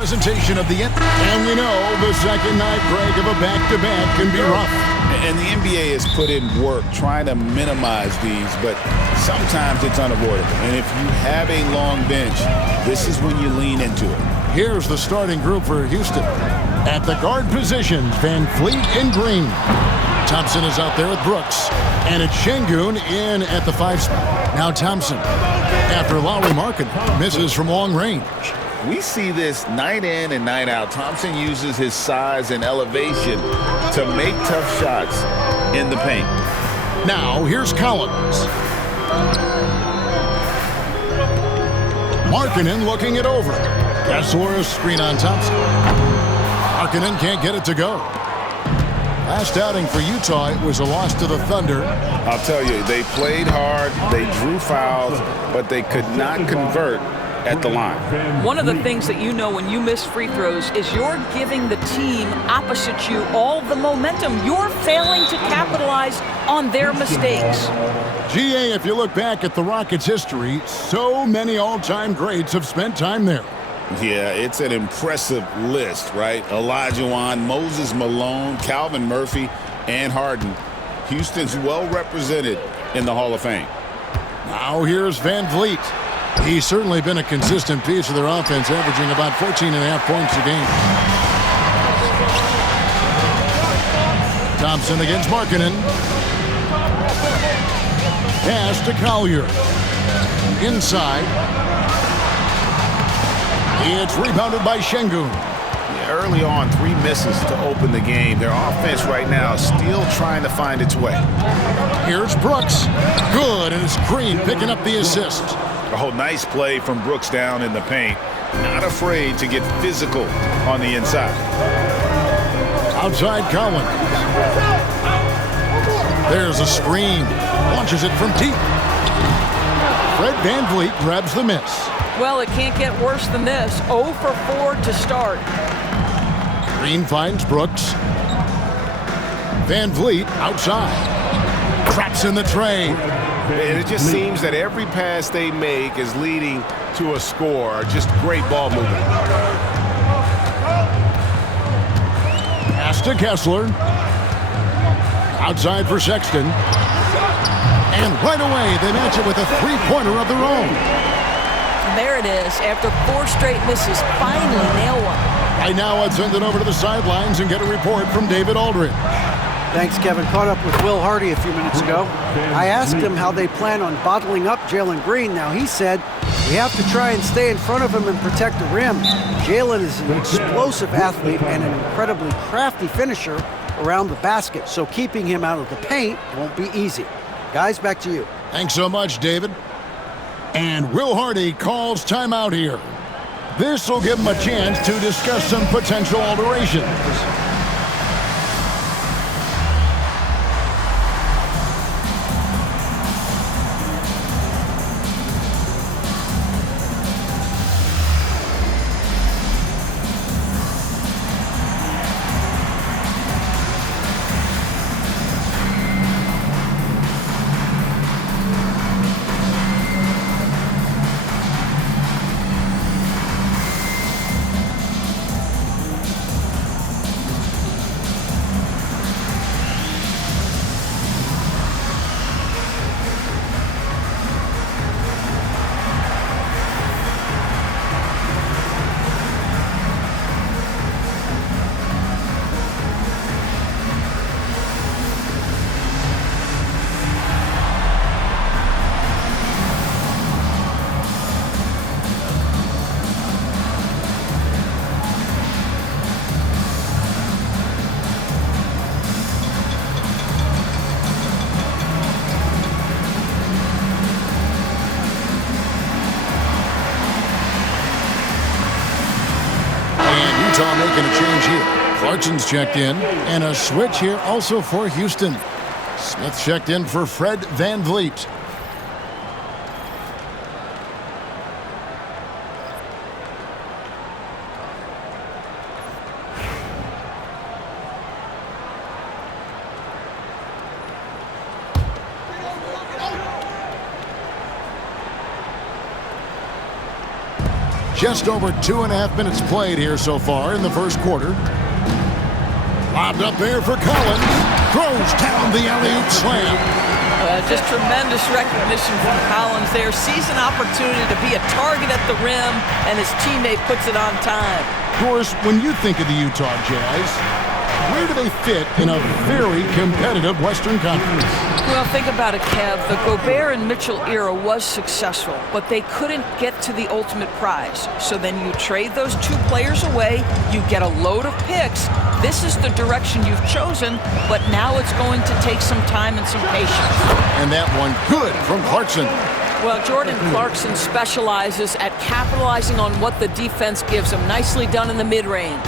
Presentation of the and you know the second night break of a back-to-back can be rough. And the NBA has put in work trying to minimize these, but sometimes it's unavoidable. And if you have a long bench, this is when you lean into it. Here's the starting group for Houston. At the guard positions, Van Fleet and Green. Thompson is out there with Brooks. And it's Şengün in at the 5 spot. Now Thompson, after Lauri Markkanen misses from long range. We see this night in and night out. Thompson uses his size and elevation to make tough shots in the paint. Now, here's Collins. Markkanen looking it over. Kessler screen on Thompson. Markkanen can't get it to go. Last outing for Utah, it was a loss to the Thunder. I'll tell you, they played hard, they drew fouls, but they could not convert at the line. One of the things that you know when you miss free throws is you're giving the team opposite you all the momentum. You're failing to capitalize on their mistakes. GA, if you look back at the Rockets' history, so many all-time greats have spent time there. Yeah, it's an impressive list, right? Olajuwon, Moses Malone, Calvin Murphy, and Harden. Houston's well represented in the Hall of Fame. Now here's Van Vliet. He's certainly been a consistent piece of their offense, averaging about 14.5 points a game. Thompson against Markkanen. Pass to Collier. Inside. It's rebounded by Şengün. Early on, 3 misses to open the game. Their offense right now is still trying to find its way. Here's Brooks. Good, and it's Green picking up the assist. Oh, nice play from Brooks down in the paint. Not afraid to get physical on the inside. Outside Collins. There's a screen. Launches it from deep. Fred VanVleet grabs the miss. Well, it can't get worse than this. 0 for 4 to start. Green finds Brooks. VanVleet outside. Traps in the tray. And it just seems that every pass they make is leading to a score. Just great ball movement. Pass to Kessler. Outside for Sexton. And right away, they match it with a three-pointer of their own. There it is. After 4 straight misses, finally nail one. Right now, let's send it over to the sidelines and get a report from David Aldridge. Thanks, Kevin. Caught up with Will Hardy a few minutes ago. I asked him how they plan on bottling up Jalen Green. Now, he said, we have to try and stay in front of him and protect the rim. Jalen is an explosive athlete and an incredibly crafty finisher around the basket, so keeping him out of the paint won't be easy. Guys, back to you. Thanks so much, David. And Will Hardy calls timeout here. This will give him a chance to discuss some potential alterations. Utah making a change here. Clarkson's checked in, and a switch here also for Houston. Smith checked in for Fred VanVleet. Just over 2.5 minutes played here so far in the first quarter. Lobbed up there for Collins. Throws down the alley-oop slam. Just tremendous recognition from Collins there. Sees an opportunity to be a target at the rim, and his teammate puts it on time. Doris, when you think of the Utah Jazz, where do they fit in a very competitive Western Conference? Well, think about it, Kev. The Gobert and Mitchell era was successful, but they couldn't get to the ultimate prize. So then you trade those two players away, you get a load of picks. This is the direction you've chosen, but now it's going to take some time and some patience. And that one good from Clarkson. Well, Jordan Clarkson specializes at capitalizing on what the defense gives him. Nicely done in the mid-range.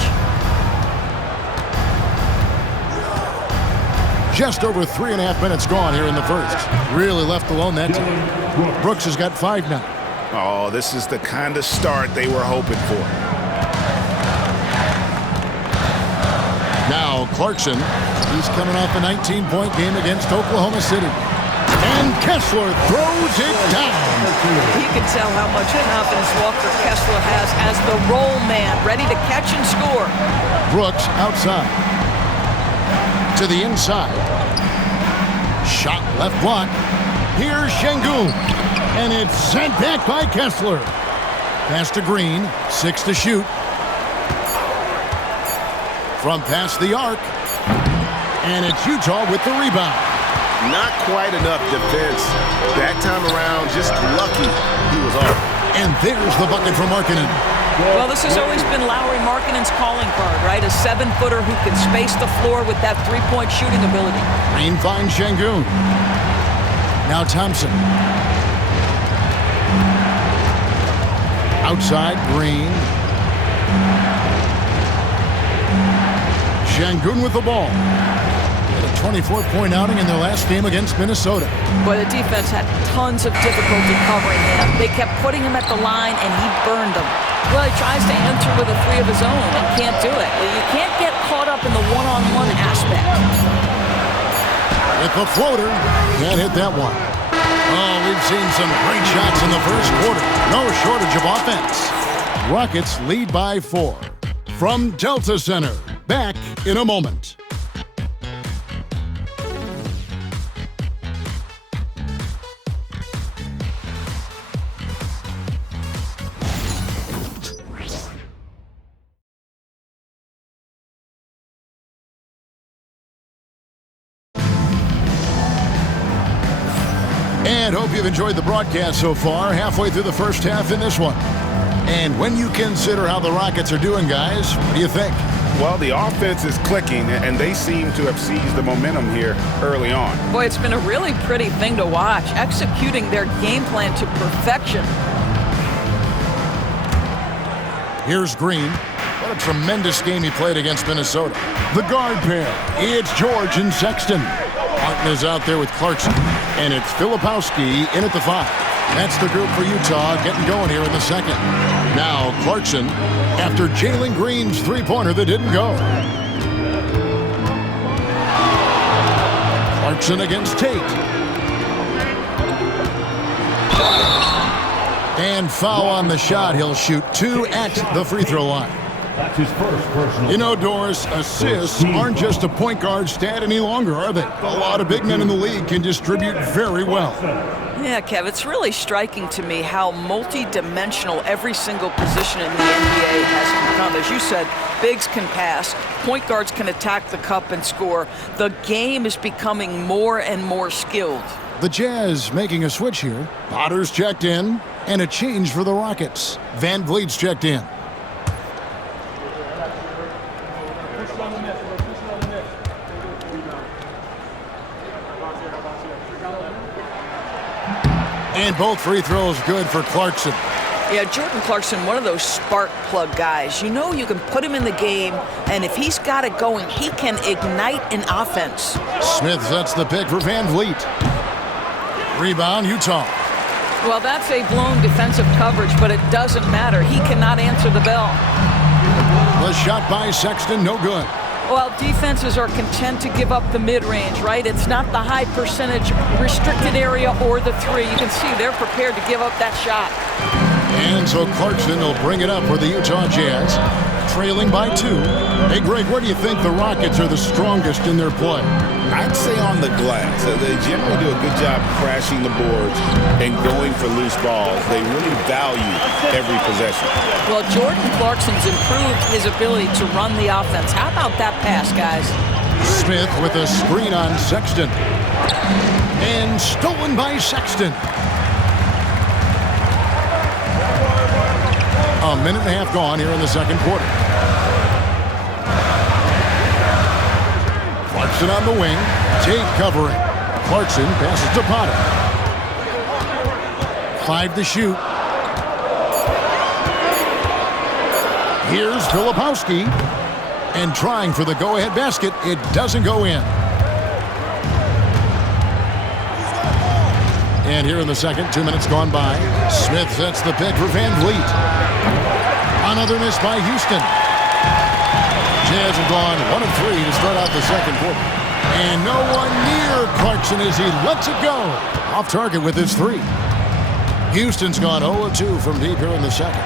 Just over 3.5 minutes gone here in the first. Really left alone that time. Brooks has got 5 now. Oh, this is the kind of start they were hoping for. Now Clarkson, he's coming off a 19-point game against Oklahoma City. And Kessler throws it down. You can tell how much confidence Walker Kessler has as the roll man, ready to catch and score. Brooks outside. To the inside. Shot left block. Here's Şengün. And it's sent back by Kessler. Pass to Green. 6 to shoot. From past the arc. And it's Utah with the rebound. Not quite enough defense. That time around, just lucky he was off. And there's the bucket for Markkanen. Well, this has always been Lauri Markkanen's calling card, right? A 7-footer who can space the floor with that three-point shooting ability. Green finds Şengün. Now Thompson. Outside, Green. Şengün with the ball. Had a 24-point outing in their last game against Minnesota. Boy, the defense had tons of difficulty covering him. They kept putting him at the line, and he burned them. Well, he tries to enter with a 3 of his own and can't do it. You can't get caught up in the one-on-one aspect. With the floater, can't hit that one. Oh, we've seen some great shots in the first quarter. No shortage of offense. Rockets lead by 4. From Delta Center, back in a moment. And hope you've enjoyed the broadcast so far, halfway through the first half in this one. And when you consider how the Rockets are doing, guys, what do you think? Well, the offense is clicking, and they seem to have seized the momentum here early on. Boy, it's been a really pretty thing to watch, executing their game plan to perfection. Here's Green. What a tremendous game he played against Minnesota. The guard pair, it's George and Sexton. Martin is out there with Clarkson, and it's Filipowski in at the 5. That's the group for Utah getting going here in the second. Now Clarkson after Jalen Green's three-pointer that didn't go. Clarkson against Tate. And foul on the shot. He'll shoot 2 at the free throw line. That's his first personal. You know, Doris, assists aren't just a point guard stat any longer, are they? A lot of big men in the league can distribute very well. Yeah, Kev, it's really striking to me how multi-dimensional every single position in the NBA has become. As you said, bigs can pass, point guards can attack the cup and score. The game is becoming more and more skilled. The Jazz making a switch here. Potter's checked in, and a change for the Rockets. Van Vliet's checked in. And both free throws good for Clarkson. Yeah, Jordan Clarkson, one of those spark plug guys. You know you can put him in the game, and if he's got it going, he can ignite an offense. Smith sets the pick for Van Vliet. Rebound, Utah. Well, that's a blown defensive coverage, but it doesn't matter. He cannot answer the bell. The shot by Sexton, no good. Well, defenses are content to give up the mid-range, right? It's not the high percentage restricted area or the 3. You can see they're prepared to give up that shot. And so Clarkson will bring it up for the Utah Jazz, trailing by 2. Hey, Greg, where do you think the Rockets are the strongest in their play? I'd say on the glass. They generally do a good job crashing the boards and going for loose balls. They really value every possession. Well, Jordan Clarkson's improved his ability to run the offense. How about that pass, guys? Smith with a screen on Sexton. And stolen by Sexton. A minute and a half gone here in the second quarter. Clarkson on the wing. Tate covering. Clarkson passes to Potter. 5 to shoot. Here's Filipowski. And trying for the go-ahead basket. It doesn't go in. And here in the second, 2 minutes gone by. Smith sets the pick for Van Vliet. Another miss by Houston. Jazz have gone 1 of 3 to start out the second quarter. And no one near Clarkson as he lets it go. Off target with his 3. Houston's gone 0 of 2 from deep here in the second.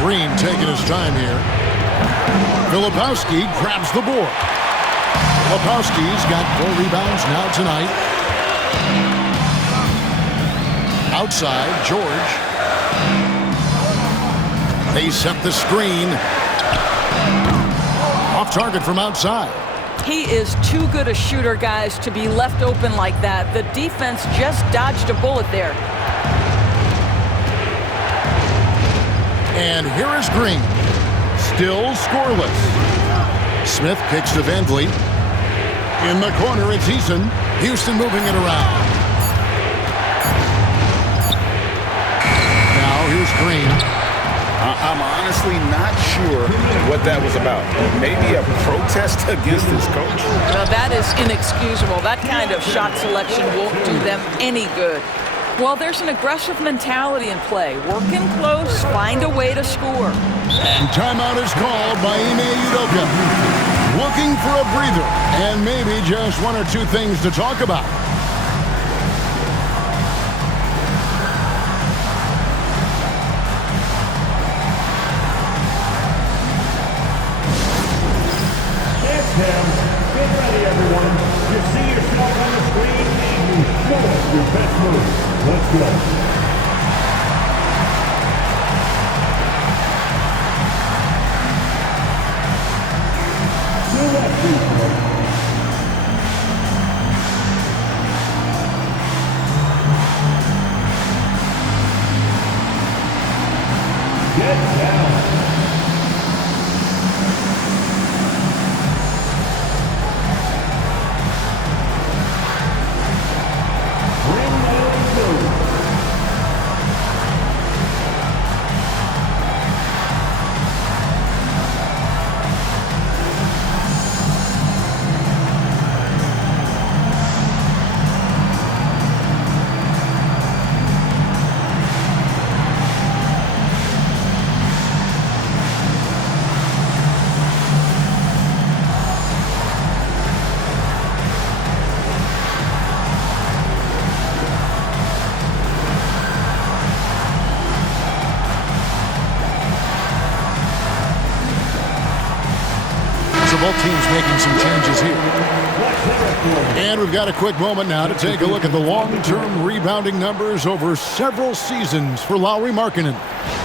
Green taking his time here. Filipowski grabs the board. Filipowski's got 4 rebounds now tonight. Outside, George. They set the screen. Off target from outside. He is too good a shooter, guys, to be left open like that. The defense just dodged a bullet there. And here is Green. Still scoreless. Smith kicks to Van Vliet. In the corner, it's Eason. Houston moving it around. Now here's Green. I'm honestly not sure what that was about. Maybe a protest against his coach? Now, that is inexcusable. That kind of shot selection won't do them any good. Well, there's an aggressive mentality in play. Working close, find a way to score. And timeout is called by Ime Udoka. Looking for a breather and maybe just 1 or 2 things to talk about. Get ready, everyone. You see yourself on the screen and you show us your best move. Let's go. Get down. Both teams making some changes here. And we've got a quick moment now to take a look at the long-term rebounding numbers over several seasons for Lauri Markkanen.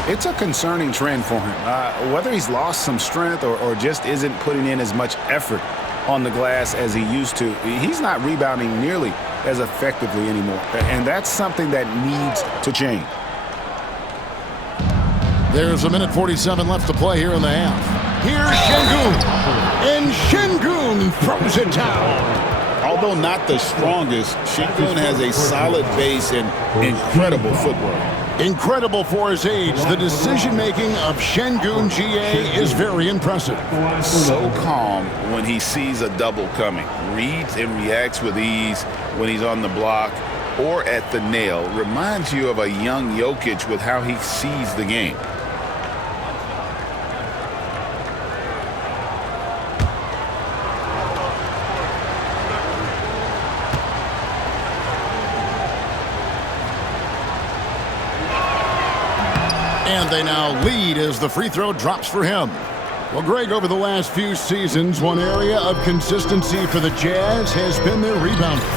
It's a concerning trend for him. Whether he's lost some strength or just isn't putting in as much effort on the glass as he used to, he's not rebounding nearly as effectively anymore. And that's something that needs to change. There's 1:47 left to play here in the half. Here's Şengün. And Şengün throws it down. Although not the strongest, Şengün has a solid base and incredible footwork. Incredible for his age. The decision-making of Şengün GA is very impressive. So calm when he sees a double coming. Reads and reacts with ease when he's on the block or at the nail. Reminds you of a young Jokic with how he sees the game. And they now lead as the free throw drops for him. Well, Greg, over the last few seasons, one area of consistency for the Jazz has been their rebounding.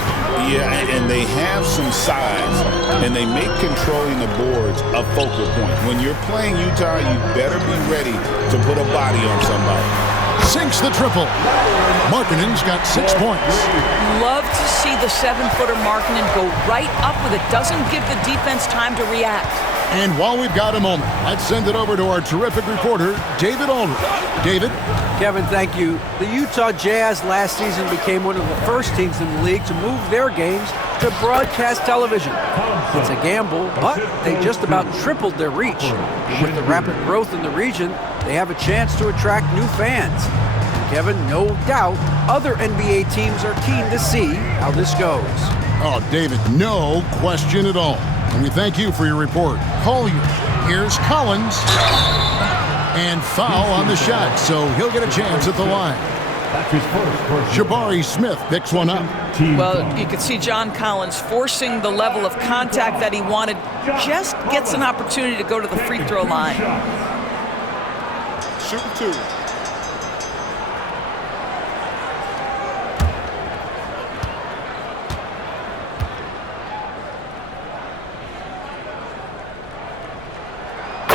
Yeah, and they have some size, and they make controlling the boards a focal point. When you're playing Utah, you better be ready to put a body on somebody. Sinks the triple. Markkanen's got 6 points. Love to see the 7-footer Markkanen go right up with it. Doesn't give the defense time to react. And while we've got a moment, let's send it over to our terrific reporter, David Aldridge. David? Kevin, thank you. The Utah Jazz last season became one of the first teams in the league to move their games to broadcast television. It's a gamble, but they just about tripled their reach. And with the rapid growth in the region, they have a chance to attract new fans. And Kevin, no doubt, other NBA teams are keen to see how this goes. Oh, David, no question at all. And we thank you for your report. Collier, here's Collins. And foul on the shot, so he'll get a chance at the line. Jabari Smith picks one up. Well, you can see John Collins forcing the level of contact that he wanted. Just gets an opportunity to go to the free throw line. Shooting 2.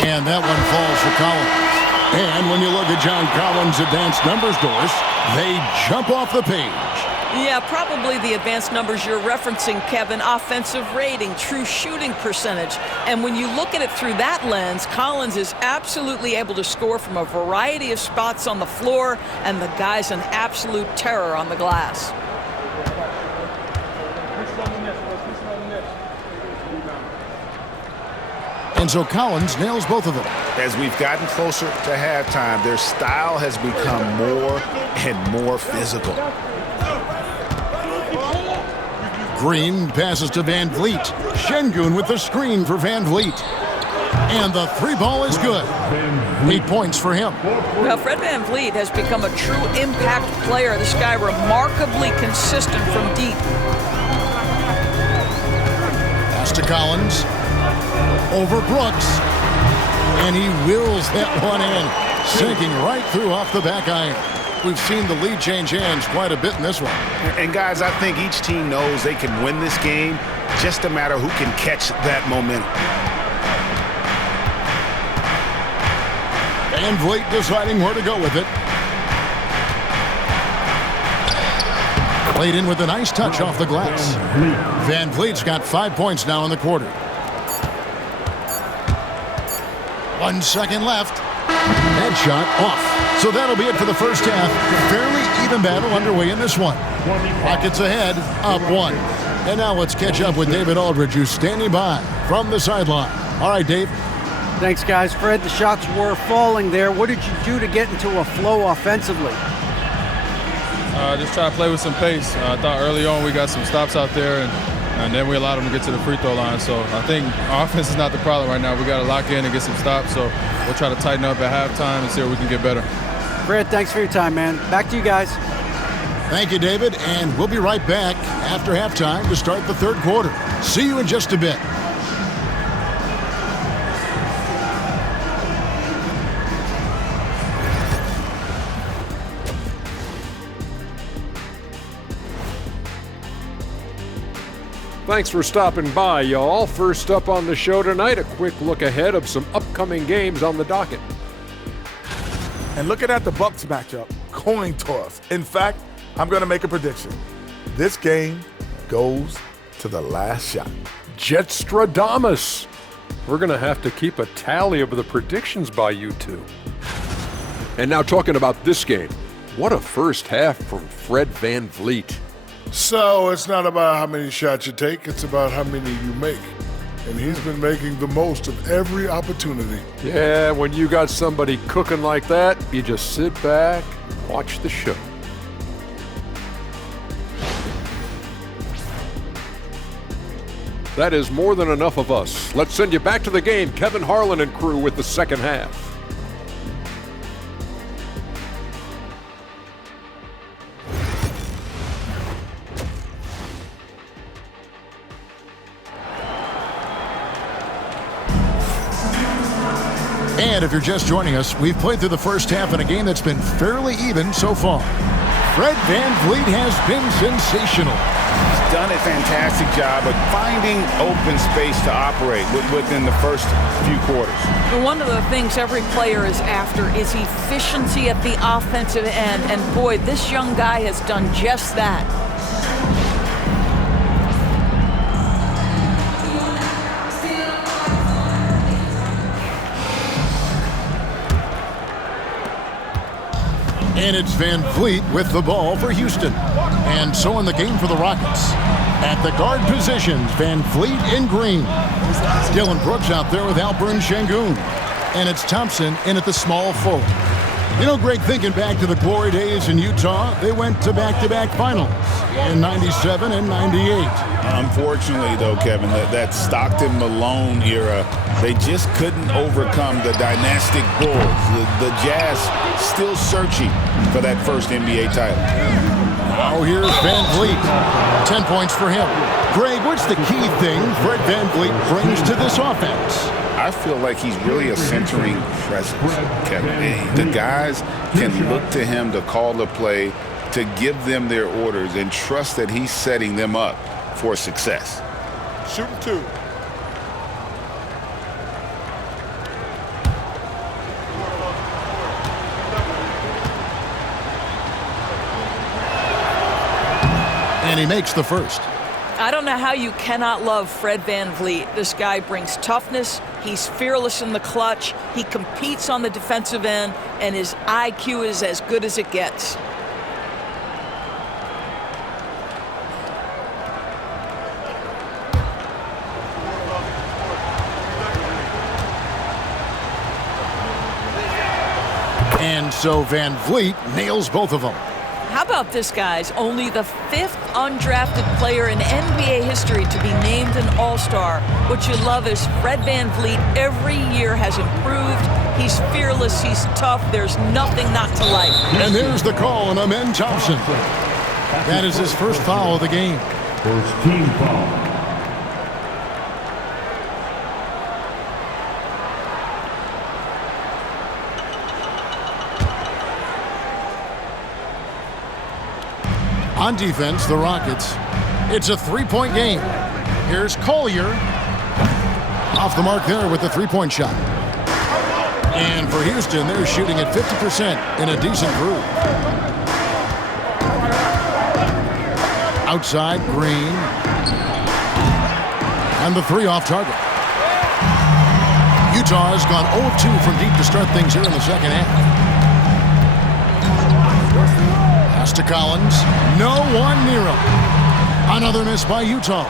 And that one falls for Collins. And when you look at John Collins' advanced numbers, Doris, they jump off the page. Yeah, probably the advanced numbers you're referencing, Kevin. Offensive rating, true shooting percentage. And when you look at it through that lens, Collins is absolutely able to score from a variety of spots on the floor, and the guy's an absolute terror on the glass. And so Collins nails both of them. As we've gotten closer to halftime, their style has become more and more physical. Green passes to Van Vliet. Şengün with the screen for Van Vliet. And the three ball is good. 8 points for him. Well, Fred Van Vliet has become a true impact player. This guy remarkably consistent from deep. Pass to Collins. Over Brooks. And he wills that one in. Sinking right through off the back iron. We've seen the lead change hands quite a bit in this one. And guys, I think each team knows they can win this game. Just a matter who can catch that momentum. Van Vliet deciding where to go with it. Played in with a nice touch off the glass. Van Vliet's got 5 points now in the quarter. 1 second left. Head shot off. So that'll be it for the first half. Fairly even battle underway in this one. Rockets ahead, up 1. And now let's catch up with David Aldridge, who's standing by from the sideline. All right, Dave. Thanks, guys. Fred, the shots were falling there. What did you do to get into a flow offensively? Just try to play with some pace. I thought early on we got some stops out there, and then we allowed them to get to the free throw line. So I think our offense is not the problem right now. We got to lock in and get some stops. So we'll try to tighten up at halftime and see if we can get better. Fred, thanks for your time, man. Back to you guys. Thank you, David. And we'll be right back after halftime to start the third quarter. See you in just a bit. Thanks for stopping by, y'all. First up on the show tonight, a quick look ahead of some upcoming games on the docket. And looking at the Bucks matchup, coin toss. In fact, I'm going to make a prediction. This game goes to the last shot. Jetstradamus. We're going to have to keep a tally of the predictions by you two. And now talking about this game, what a first half from Fred Van Vliet. So it's not about how many shots you take, it's about how many you make. And he's been making the most of every opportunity. Yeah, when you got somebody cooking like that, you just sit back and watch the show. That is more than enough of us. Let's send you back to the game. Kevin Harlan and crew with the second half. And if you're just joining us, we've played through the first half in a game that's been fairly even so far. Fred VanVleet has been sensational. He's done a fantastic job of finding open space to operate within the first few quarters. One of the things every player is after is efficiency at the offensive end. And boy, this young guy has done just that. And it's VanVleet with the ball for Houston. And so in the game for the Rockets. At the guard positions, VanVleet in green. Dylan Brooks out there with Alperen Şengün. And it's Thompson in at the small forward. You know, Greg, thinking back to the glory days in Utah, they went to back-to-back finals in 97 and 98. Unfortunately, though, Kevin, that Stockton-Malone era, they just couldn't overcome the dynastic Bulls. The Jazz still searching for that first NBA title. Now here's VanVleet. 10 points for him. Greg, what's the key thing Fred VanVleet brings to this offense? I feel like he's really a centering presence, Kevin. The guys can look to him to call the play, to give them their orders, and trust that he's setting them up for success. Shooting two. And he makes the first. I don't know how you cannot love Fred VanVleet. This guy brings toughness. He's fearless in the clutch. He competes on the defensive end, and his IQ is as good as it gets. And so VanVleet nails both of them. How about this, guys? Only the 5th undrafted player in NBA history to be named an All-Star. What you love is Fred VanVleet every year has improved. He's fearless. He's tough. There's nothing not to like. And there's the call on Amen Thompson. That is his first foul of the game. First team foul. On defense, the Rockets. It's a three-point game. Here's Collier. Off the mark there with the three-point shot. And for Houston, they're shooting at 50% in a decent groove. Outside, Green. And the three off target. Utah has gone 0 of 2 from deep to start things here in the second half. Pass to Collins. No one near him. Another miss by Utah.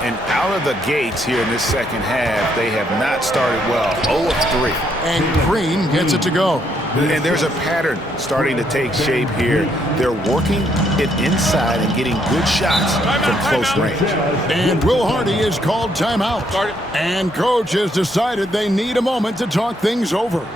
And out of the gates here in this second half, they have not started well. 0 of 3. And Green gets it to go. And there's a pattern starting to take shape here. They're working it inside and getting good shots from close range. And Will Hardy is called timeout. And coach has decided they need a moment to talk things over.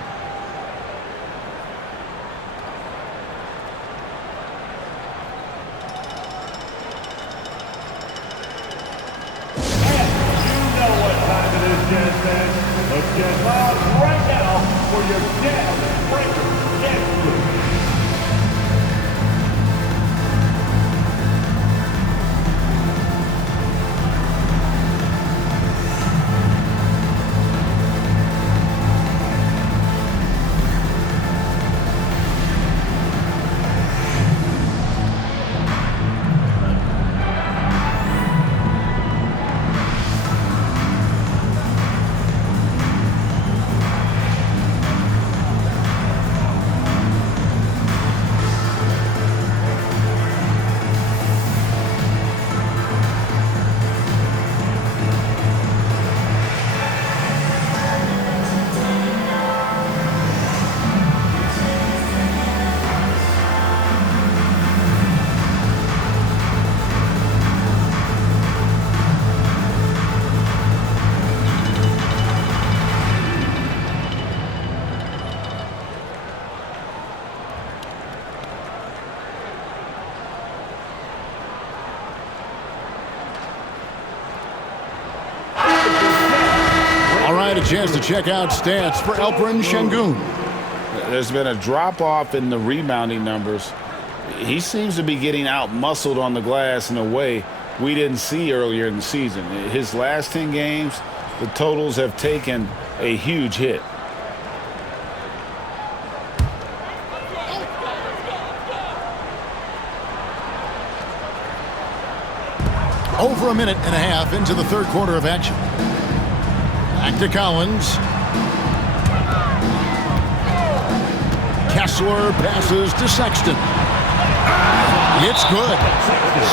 Let's get loud right now for your Jazz Breaker Dance Crew. get a chance to check out stats for Alperen Şengün. There's been a drop-off in the rebounding numbers. He seems to be getting out-muscled on the glass in a way we didn't see earlier in the season. His last 10 games, the totals have taken a huge hit. Over a minute and a half into the third quarter of action. Back to Collins. Kessler passes to Sexton. It's good.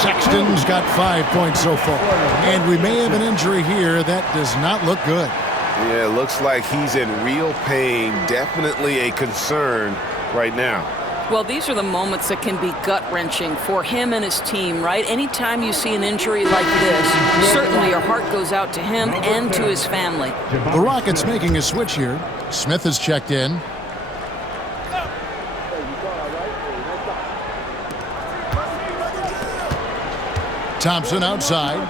Sexton's got 5 points so far. And we may have an injury here that does not look good. Yeah, it looks like he's in real pain. Definitely a concern right now. Well, these are the moments that can be gut-wrenching for him and his team, right? Anytime you see an injury like this, certainly your heart goes out to him and to his family. The Rockets making a switch here. Smith has checked in. Thompson outside.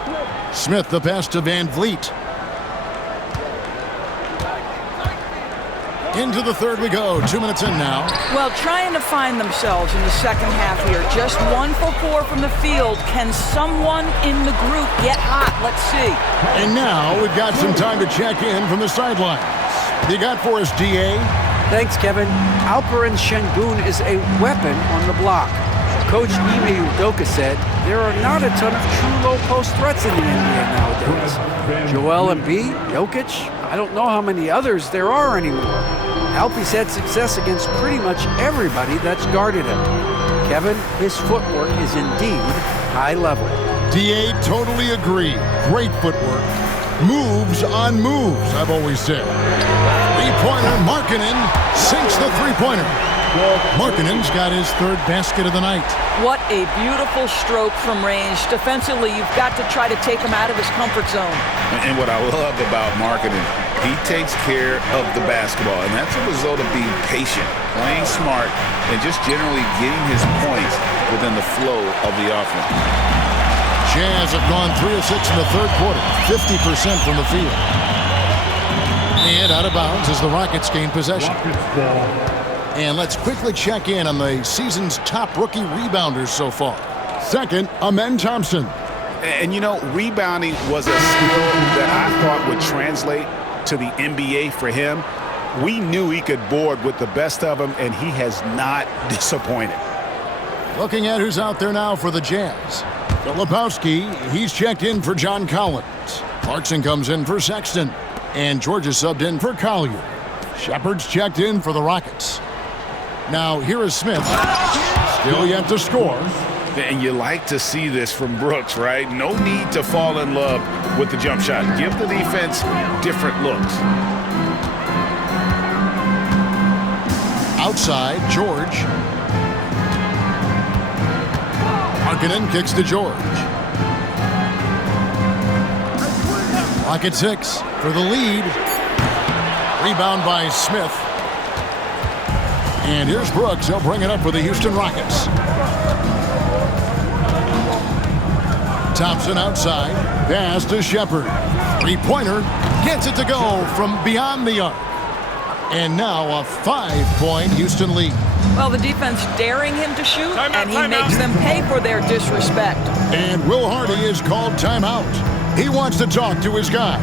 Smith the pass to Van Vliet. Into the third we go. 2 minutes in now. Well, trying to find themselves in the second half here. Just 1 for 4 from the field. Can someone in the group get hot? Let's see. And now we've got some time to check in from the sidelines. You got for us, DA? Thanks, Kevin. Alperen Şengün is a weapon on the block. Coach Ime Udoka said there are not a ton of true low-post threats in the NBA nowadays. Joel Embiid, Jokic, I don't know how many others there are anymore. Alpie's had success against pretty much everybody that's guarded him. Kevin, his footwork is indeed high level. DA, totally agree. Great footwork. Moves on moves, I've always said. Three-pointer, Markkanen sinks the three-pointer. Markkanen's got his third basket of the night. What a beautiful stroke from range. Defensively, you've got to try to take him out of his comfort zone. And what I love about Markkanen, he takes care of the basketball, and that's a result of being patient, playing smart, and just generally getting his points within the flow of the offense. Jazz have gone 3 of 6 in the third quarter, 50% from the field. And out of bounds as the Rockets gain possession. And let's quickly check in on the season's top rookie rebounders so far. Second, Amen Thompson. And you know, rebounding was a skill that I thought would translate to the NBA for him. We knew he could board with the best of them, and he has not disappointed. Looking at who's out there now for the Jazz. Filipowski, he's checked in for John Collins. Clarkson comes in for Sexton. And George is subbed in for Collier. Shepard's checked in for the Rockets. Now, here is Smith. Still yet to score. And you like to see this from Brooks, right? No need to fall in love with the jump shot. Give the defense different looks. Outside, George. Markkanen kicks to George. Rocket 6 for the lead. Rebound by Smith. And here's Brooks. He'll bring it up for the Houston Rockets. Thompson outside. Pass to Shepard. Three-pointer. Gets it to go from beyond the arc. And now a 5-point Houston lead. Well, the defense daring him to shoot, and he makes them pay for their disrespect. And Will Hardy is called timeout. He wants to talk to his guys.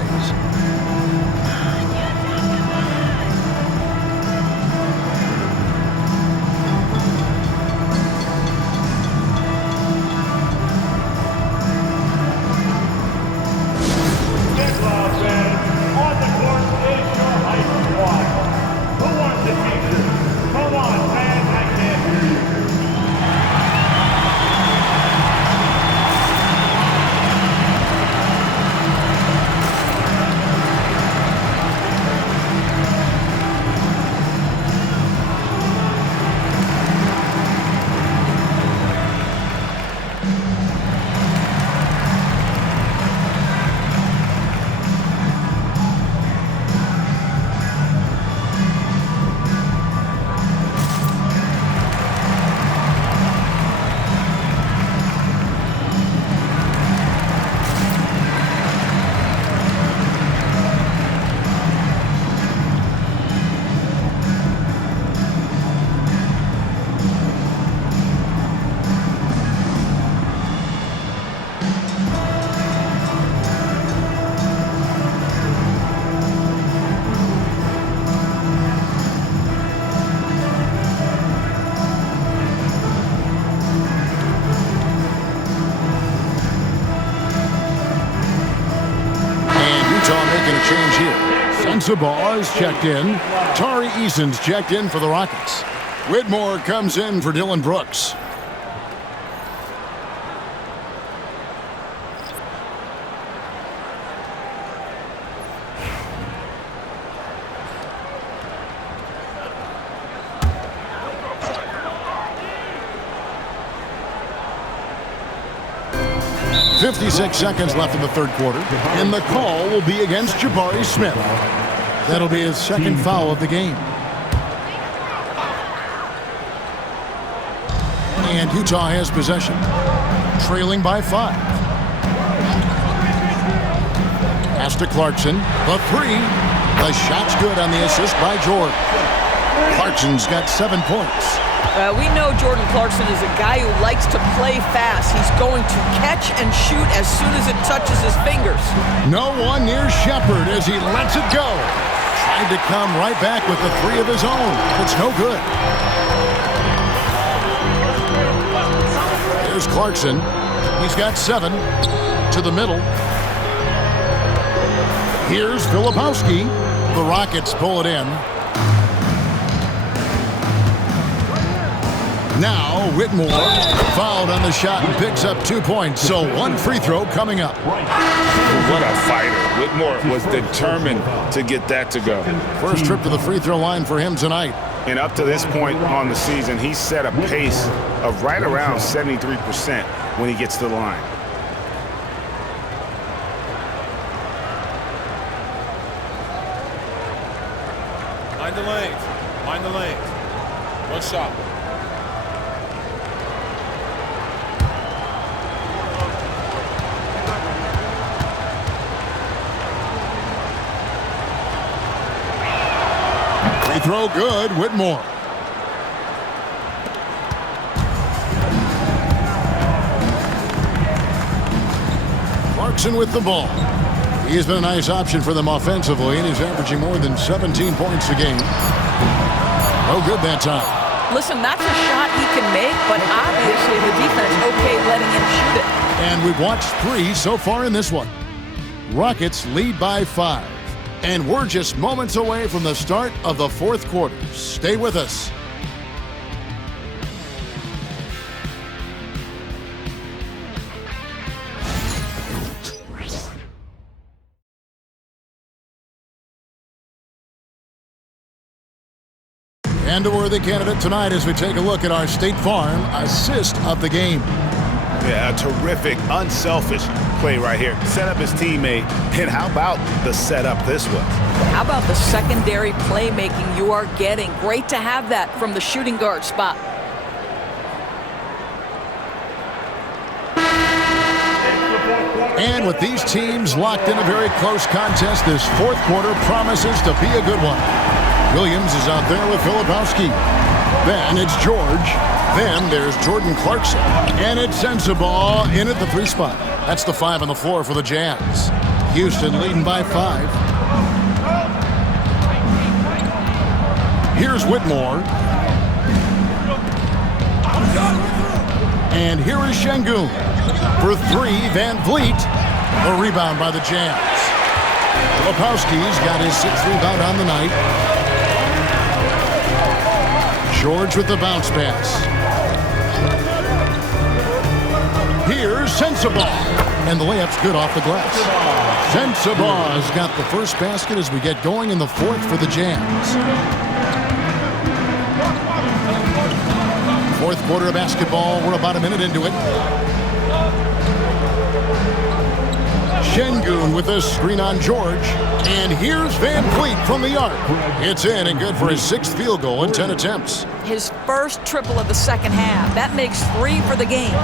Sensabaugh is checked in. Tari Eason's checked in for the Rockets. Whitmore comes in for Dylan Brooks. .56 seconds left in the third quarter, and the call will be against Jabari Smith. That'll be his second foul of the game. And Utah has possession, trailing by 5. Pass to Clarkson, the 3. The shot's good on the assist by Jordan. Clarkson's got 7 points. We know Jordan Clarkson is a guy who likes to play fast. He's going to catch and shoot as soon as it touches his fingers. No one near Shepard as he lets it go. Tried to come right back with the 3 of his own. It's no good. Here's Clarkson. He's got 7 to the middle. Here's Filipowski. The Rockets pull it in. Now Whitmore fouled on the shot and picks up 2 points. So 1 free throw coming up. What a fighter. Whitmore was determined to get that to go. First trip to the free throw line for him tonight. And up to this point on the season, he's set a pace of right around 73% when he gets to the line. Mind the lanes. Mind the lanes. One shot. Free throw good, Whitmore. Clarkson with the ball. He has been a nice option for them offensively, and he's averaging more than 17 points a game. Oh, good that time. Listen, that's a shot he can make, but obviously the defense okay letting him shoot it. And we've watched 3 so far in this one. Rockets lead by 5. And we're just moments away from the start of the fourth quarter. Stay with us. And a worthy candidate tonight as we take a look at our State Farm assist of the game. Yeah, a terrific, unselfish play right here. Set up his teammate, and how about the setup this was? How about the secondary playmaking you are getting? Great to have that from the shooting guard spot. And with these teams locked in a very close contest, this fourth quarter promises to be a good one. Williams is out there with Filipowski. Then it's George. Then there's Jordan Clarkson. And it's Sensabaugh in at the 3 spot. That's the 5 on the floor for the Jazz. Houston leading by 5. Here's Whitmore. And here is Şengün. For 3, Van Vliet. The rebound by the Jazz. Filipowski's got his 6th rebound on the night. George with the bounce pass. Here's Sensabaugh. And the layup's good off the glass. Sensabaugh's got the first basket as we get going in the fourth for the Jazz. Fourth quarter of basketball. We're about a minute into it. Şengün with a screen on George. And here's Van Vliet from the arc. It's in and good for his 6th field goal in 10 attempts. His first triple of the second half. That makes 3 for the game.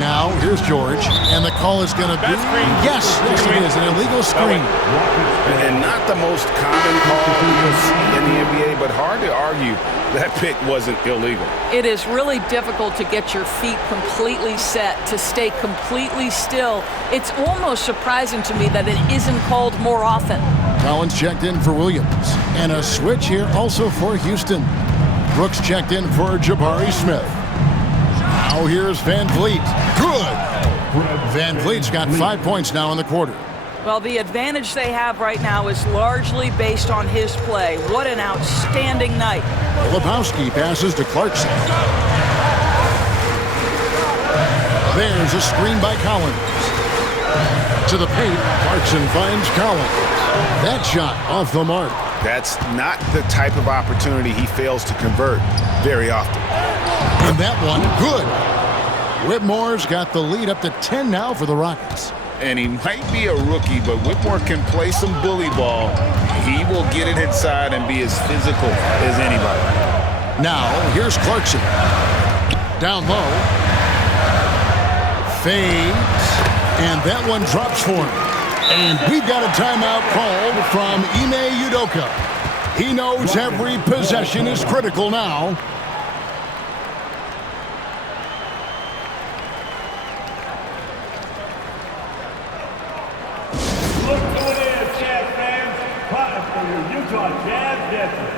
Now, here's George, and the call is going to be, yes, it is, an illegal screen. And not the most common call you'll see in the NBA, but hard to argue that pick wasn't illegal. It is really difficult to get your feet completely set, to stay completely still. It's almost surprising to me that it isn't called more often. Collins checked in for Williams, and a switch here also for Houston. Brooks checked in for Jabari Smith. Now here's Van Vliet. Good! Van Vliet's got 5 points now in the quarter. Well, the advantage they have right now is largely based on his play. What an outstanding night. Filipowski passes to Clarkson. There's a screen by Collins. To the paint, Clarkson finds Collins. That shot off the mark. That's not the type of opportunity he fails to convert very often. And that one, good. Whitmore's got the lead up to 10 now for the Rockets. And he might be a rookie, but Whitmore can play some bully ball. He will get it inside and be as physical as anybody. Now, here's Clarkson. Down low. Fades. And that one drops for him. And we've got a timeout called from Ime Udoka. He knows every possession is critical now. Look who it is, Jazz fans. Time for your Utah Jazz Desert.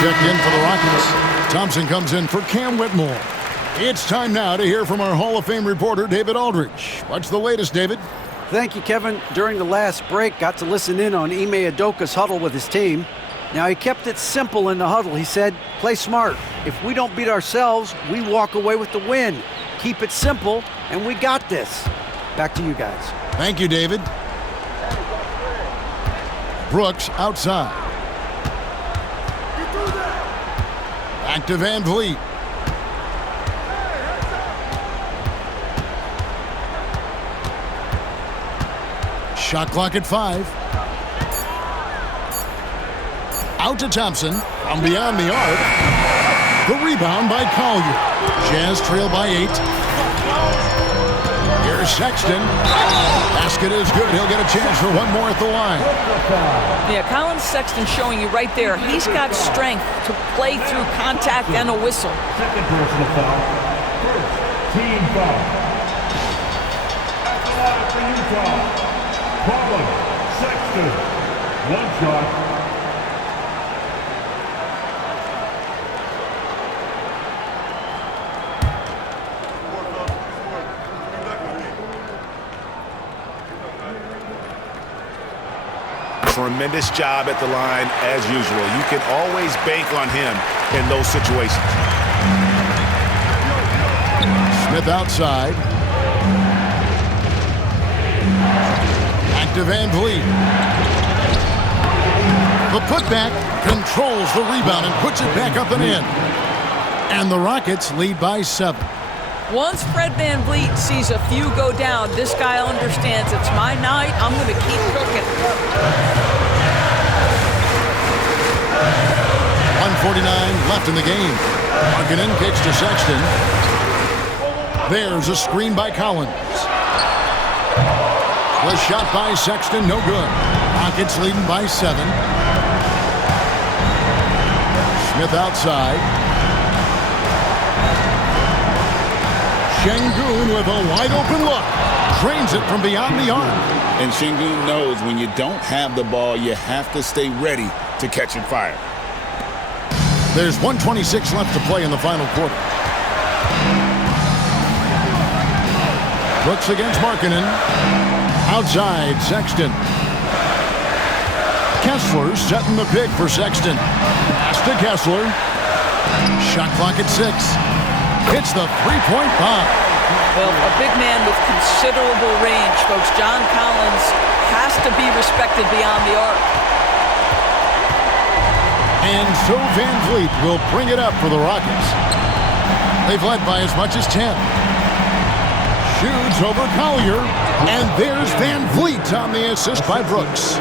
Checked in for the Rockets. Thompson comes in for Cam Whitmore. It's time now to hear from our Hall of Fame reporter, David Aldridge. What's the latest, David? Thank you, Kevin. During the last break, got to listen in on Ime Udoka's huddle with his team. Now, he kept it simple in the huddle. He said, play smart. If we don't beat ourselves, we walk away with the win. Keep it simple, and we got this. Back to you guys. Thank you, David. Brooks outside. Back to Van Vliet. Shot clock at 5. Out to Thompson from beyond the arc. The rebound by Collier. Jazz trail by 8. Here's Sexton. Basket is good. He'll get a chance for one more at the line. Yeah, Colin Sexton showing you right there. He's got strength to play through contact and a whistle. Second personal foul. First team foul. That's a lot for Utah. Colin Sexton. One shot. Tremendous job at the line as usual. You can always bank on him in those situations. Smith outside. Back to Van Vliet. The putback controls the rebound and puts it back up and in. And the Rockets lead by 7. Once Fred Van Vliet sees a few go down, this guy understands it's my night. I'm going to keep cooking. 1:49 left in the game. Markkanen kicks to Sexton. There's a screen by Collins. The shot by Sexton, no good. Rockets leading by 7. Smith outside. Şengün with a wide open look. Drains it from beyond the arc. And Şengün knows when you don't have the ball, you have to stay ready to catch and fire. There's 1:26 left to play in the final quarter. Brooks against Markkanen. Outside, Sexton. Kessler setting the pick for Sexton. Pass to Kessler. Shot clock at 6. Hits the three-point bomb. Well, a big man with considerable range, folks. John Collins has to be respected beyond the arc. And so Van Vliet will bring it up for the Rockets. They've led by as much as 10. Shoots over Collier. And there's Van Vliet on the assist by Brooks.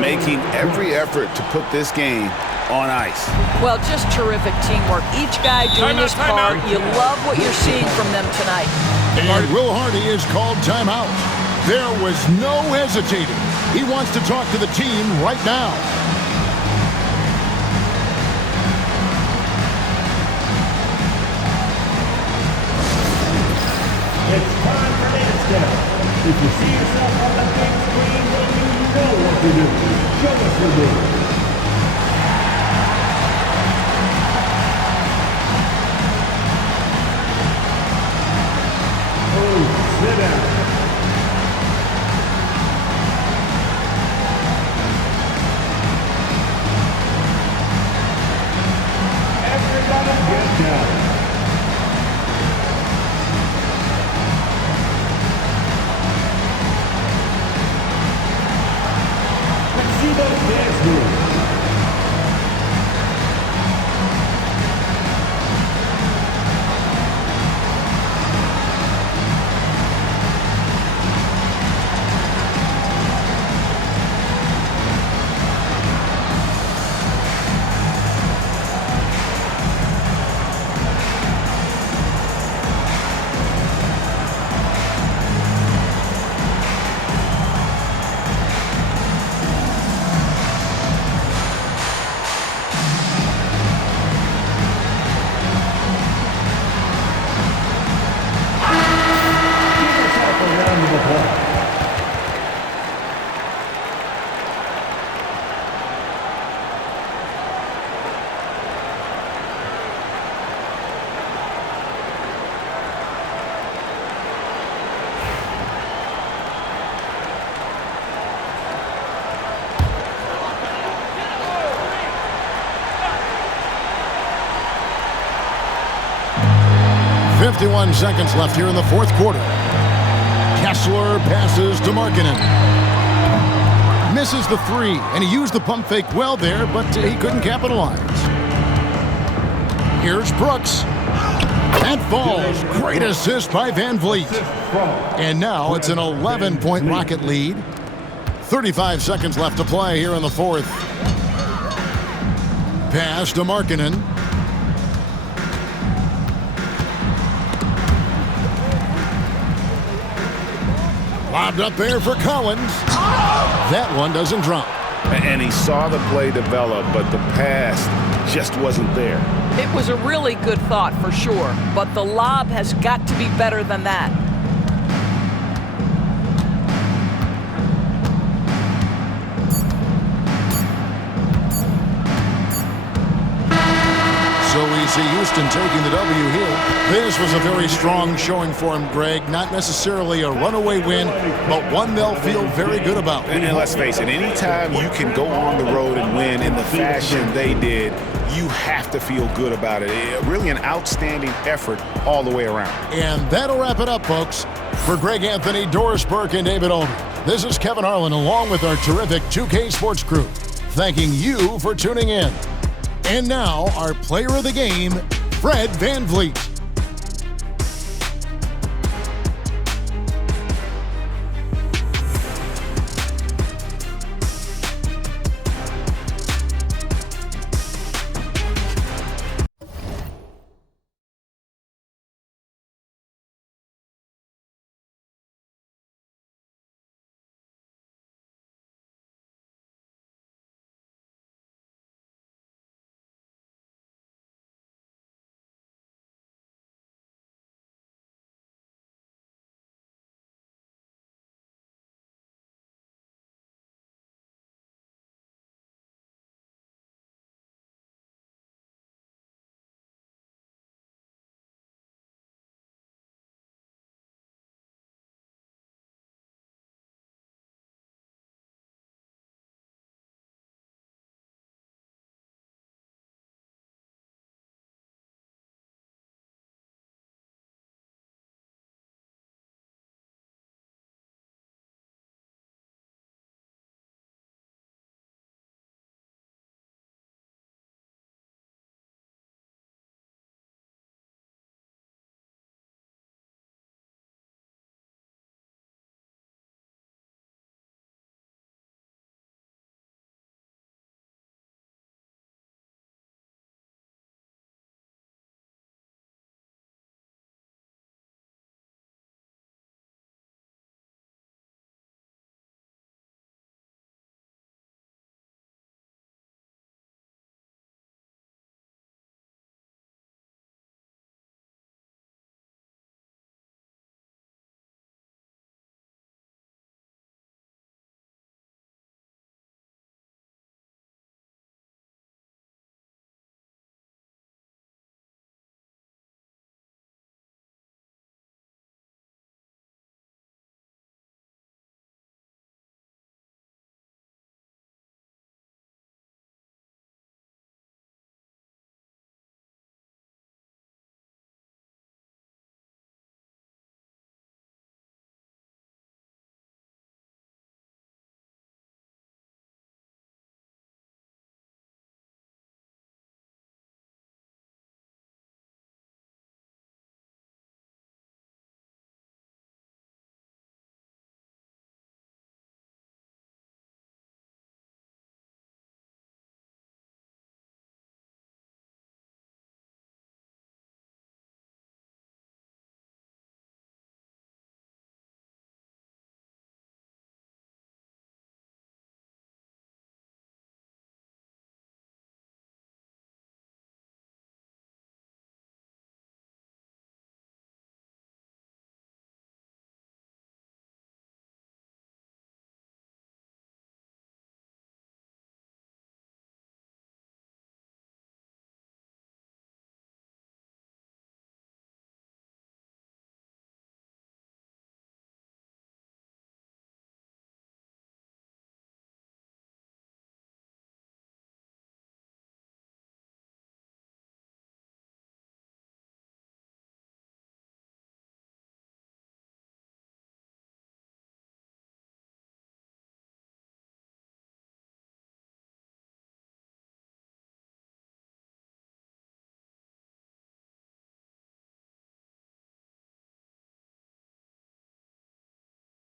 Making every effort to put this game on ice. Well, just terrific teamwork. Each guy doing his part. You love what you're seeing from them tonight. And Will Hardy is called timeout. There was no hesitating. He wants to talk to the team right now. It's time for dance step. If you see yourself on the big screen, then you know what to do. Show us your move. Oh, sit down. Everybody get down. Dance move. .51 seconds left here in the fourth quarter. Kessler passes to Markkanen. Misses the three, and he used the pump fake well there, but he couldn't capitalize. Here's Brooks. And falls. Great assist by Van Vliet. And now it's an 11-point Rocket lead. 35 seconds left to play here in the fourth. Pass to Markkanen. Lobbed up there for Collins. That one doesn't drop. And he saw the play develop, but the pass just wasn't there. It was a really good thought for sure, but the lob has got to be better than that. So we see Houston taking the W here. This was a very strong showing for him, Greg. Not necessarily a runaway win, but one they'll feel very good about. And let's face it, anytime you can go on the road and win in the fashion they did, you have to feel good about it. Really an outstanding effort all the way around. And that'll wrap it up, folks. For Greg Anthony, Doris Burke, and David Aldridge, this is Kevin Harlan along with our terrific 2K Sports crew, thanking you for tuning in. And now, our player of the game, Fred Van Vliet.